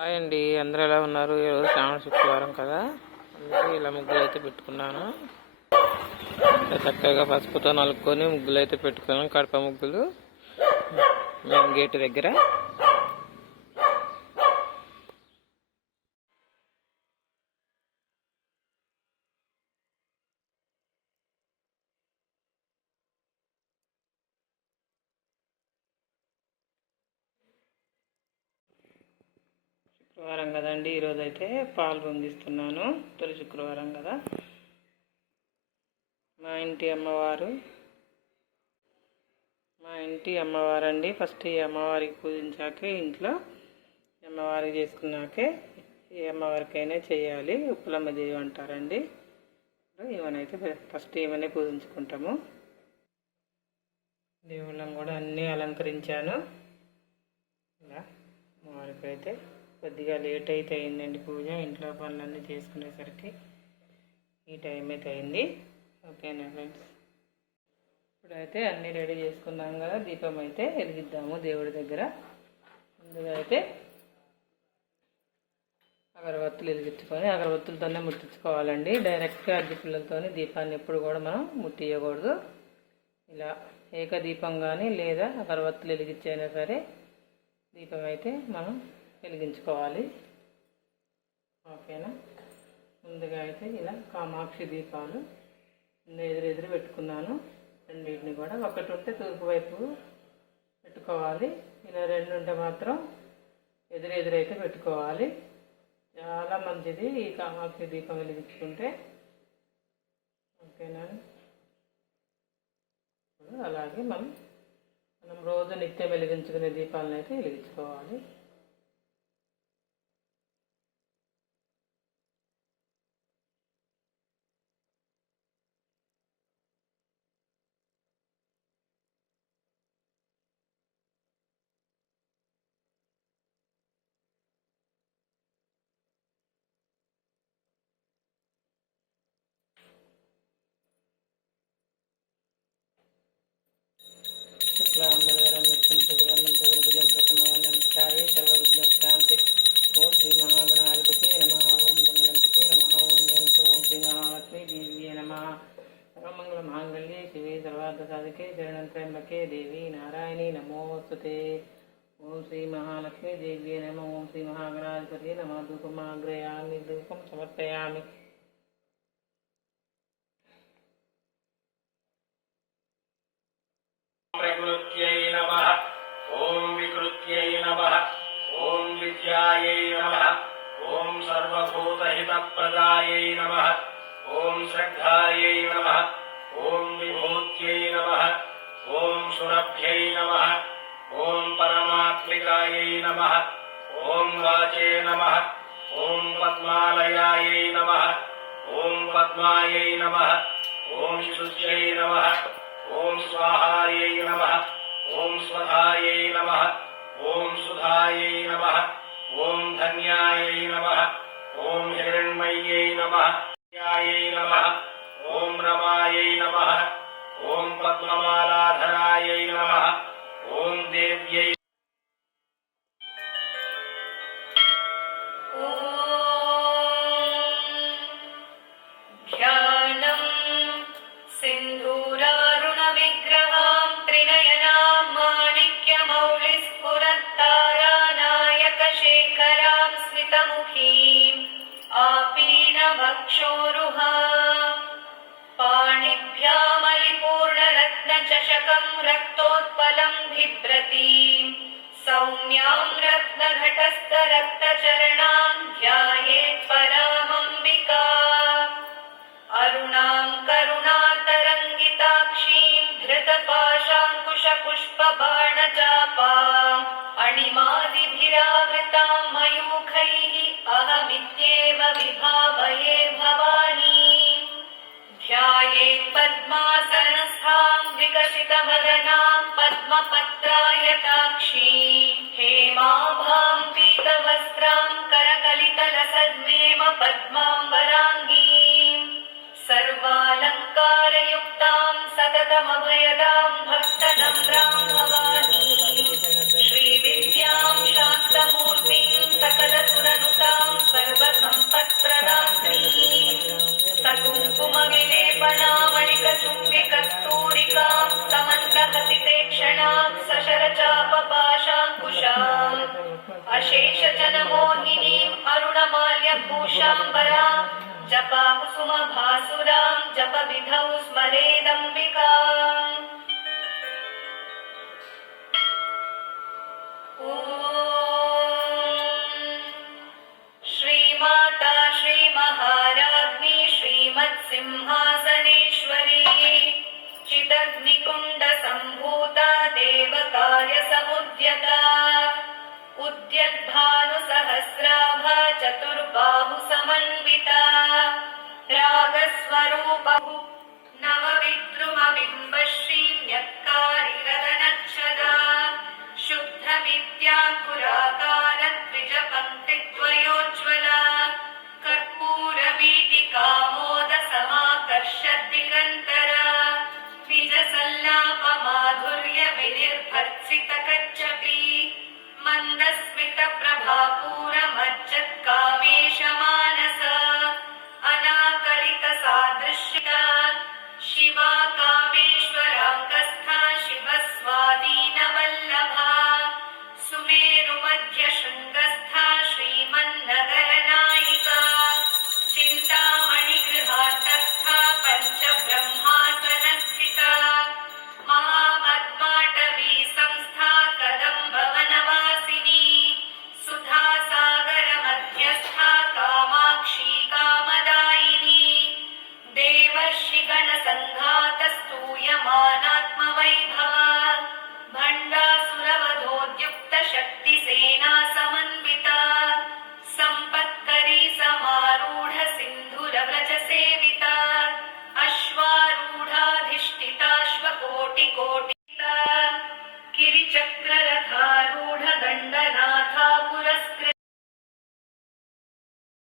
Hi అండి. అందరూ ఎలా ఉన్నారు? ఈరోజు శ్రావణ శుక్రవారం కదా. అందుకే ఇలా ముగ్గులు అయితే పెట్టుకున్నాను చక్కగా పసుపుతో నలుపుకొని ముగ్గులు అయితే పెట్టుకున్నాను. కడప ముగ్గులు. మేము గేట్ దగ్గర. శుక్రవారం కదండి ఈరోజు అయితే పాలు పొంగిస్తున్నాను తొలి శుక్రవారం కదా. మా ఇంటి అమ్మవారు మా ఇంటి అమ్మవారు అండి ఫస్ట్ ఈ అమ్మవారికి పూజించాకే ఇంట్లో అమ్మవారికి చేసుకున్నాకే ఏ అమ్మవారికైనా చేయాలి. ఉప్పులమ్మ దేవి అంటారండి. ఈమెనైతే ఫస్ట్ ఈమెనే పూజించుకుంటాము. దేవుళ్ళం కూడా అన్నీ అలంకరించాను. ఇలా అమ్మవారికి అయితే కొద్దిగా లేట్ అయితే అయిందండి పూజ. ఇంట్లో పనులన్నీ చేసుకునేసరికి ఈ టైం అయితే అయింది. ఓకేనా ఫ్రెండ్స్ ఇప్పుడైతే అన్నీ రెడీ చేసుకున్నాం కదా దీపం అయితే వెలిగిద్దాము దేవుడి దగ్గర. ముందుగా అయితే అగరబత్తులు వెలిగించుకొని అగరబత్తులతోనే ముట్టించుకోవాలండి. డైరెక్ట్గా అగ్గిపుల్లలతోనే దీపాన్ని ఎప్పుడు కూడా మనం ముట్టియకూడదు ఇలా ఏకదీపం కానీ లేదా అగరబత్తులు వెలిగించైనా సరే దీపం అయితే మనం వెలిగించుకోవాలి. ఓకేనా? ముందుగా అయితే ఇలా కామాక్షి దీపాలు ఎదురెదురు పెట్టుకున్నాను. రెండింటిని కూడా ఒకటి ఉంటే తూర్పు వైపు పెట్టుకోవాలి. ఇలా రెండు ఉంటే మాత్రం ఎదురెదురైతే పెట్టుకోవాలి. చాలా మంచిది ఈ కామాక్షి దీపం వెలిగించుకుంటే. ఓకేనా? అలాగే మనం మనం రోజు నిత్యం వెలిగించుకునే దీపాలను అయితే వెలిగించుకోవాలి. దేవి నారాయణి నమోస్తుతే. ఓం శ్రీ మహాలక్ష్మీ దేవ్యే నమ. ఓం శ్రీ మహాగణాధిపతి నమ. ధూపమాగ్రయామి ధూపం సమర్పయామి. ప్రకృత్యై నమ. ఓం వికృత్యై నమ. ఓం విద్యాయై నమ. ఓం సర్వభూతహితప్రదాయై నమ. ఓం శ్రద్ధాయై నమ. ఓం విభూత్యై నమ. ఓం సురభ్యై నమ. ఓం పరమాత్మికాయై నమ. ఓం వాచే నమ. ఓం పద్మాలయాయై నమ. ఓం పద్మాయై నమ. ఓం శుచ్యై నమ. ఓం స్వాహాయై నమ. ఓం స్వధాయై पुरारुण विग्रहाम् त्रिनयनाम् माणिक्यमौलिस्फुरत्तारानायक आपीणवक्षोरुहा पाणिभ्यामलिपूर्णरत्नचषकम् रक्तोत्पलम् बिभ्रती सौम्याम् रत्नघटस्थ रक्तचरणाम् ध्यायेत् पर। पुष्पबाणचापा अणिमादिभिराकृताम् मयूखैः अहमित्येव विभावये भवानी। ध्याये पद्मासनस्थाम् विकसित पद्मपत्रायताक्षी हे माम् करकलितलसद्मेम करकलितलसद् मेम सर्वालङ्कारयुक्ताम् सततमभय जपाकुसुमभासुरां जपविधौ स्मरेदम्बिकाम् श्रीमाता श्रीमहाराज्ञी श्रीमत्सिंहासनेश्वरी संघातस्तूयमानात्